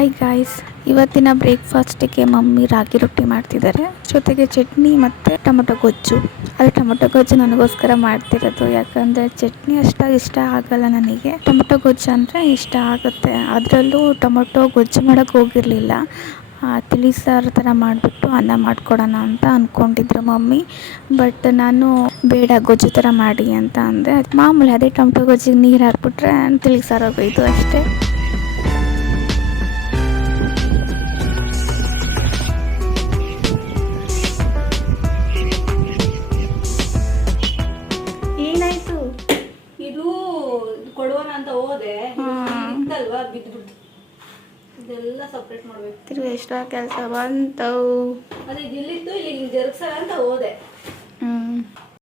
Hi guys, ಇವತ್ತಿನ ಬ್ರೇಕ್ಫಾಸ್ಟಿಗೆ mummy ರಾಗಿ ರೊಟ್ಟಿ ಮಾಡ್ತಿದ್ದಾರೆ, ಜೊತೆಗೆ ಚಟ್ನಿ ಮತ್ತು ಟೊಮೊಟೊ ಗೊಜ್ಜು. ಅದು ಟೊಮೊಟೊ ಗೊಜ್ಜು ನನಗೋಸ್ಕರ ಮಾಡ್ತಿರೋದು, ಯಾಕಂದರೆ ಚಟ್ನಿ ಅಷ್ಟಾಗಿ ಇಷ್ಟ ಆಗಲ್ಲ ನನಗೆ. ಟೊಮೊಟೊ ಗೊಜ್ಜು ಅಂದರೆ ಇಷ್ಟ ಆಗುತ್ತೆ. ಅದರಲ್ಲೂ ಟೊಮೊಟೊ ಗೊಜ್ಜು ಮಾಡೋಕ್ಕೆ ಹೋಗಿರಲಿಲ್ಲ, ತಿಳಿ ಸಾರು ಥರ ಮಾಡಿಬಿಟ್ಟು ಅನ್ನ ಮಾಡಿಕೊಡೋಣ ಅಂತ ಅಂದ್ಕೊಂಡಿದ್ರು ಮಮ್ಮಿ. ಬಟ್ ನಾನು ಬೇಡ ಗೊಜ್ಜು ಥರ ಮಾಡಿ ಅಂತ ಅಂದೆ. ಮಾಮೂಲಿ ಅದೇ ಟೊಮೊಟೊ ಗೊಜ್ಜಿಗೆ ನೀರು ಹಾಕ್ಬಿಟ್ರೆ ತಿಳಿ ಸಾರು ಆಗೋಯ್ತು ಅಷ್ಟೇ. ಏನಾಯ್ತು? ಇದು ಕೊಡೋಣ ಅಂತ ಹೋದೆ, ಇತ್ತಲ್ವಾ ಬಿದ್ದುಬಿಟ್ಟು ಇದೆಲ್ಲ ಸಪ್ರೇಟ್ ಮಾಡ್ಬೇಕು. ತಿರುಗಿ ಎಷ್ಟೋ ಕೆಲಸ ಬಂತು. ಅದೇ ಇಲ್ಲಿತ್ತು, ಇಲ್ಲಿ ಜರುಗ್ಸಲ್ಲ ಅಂತ ಹೋದೆ.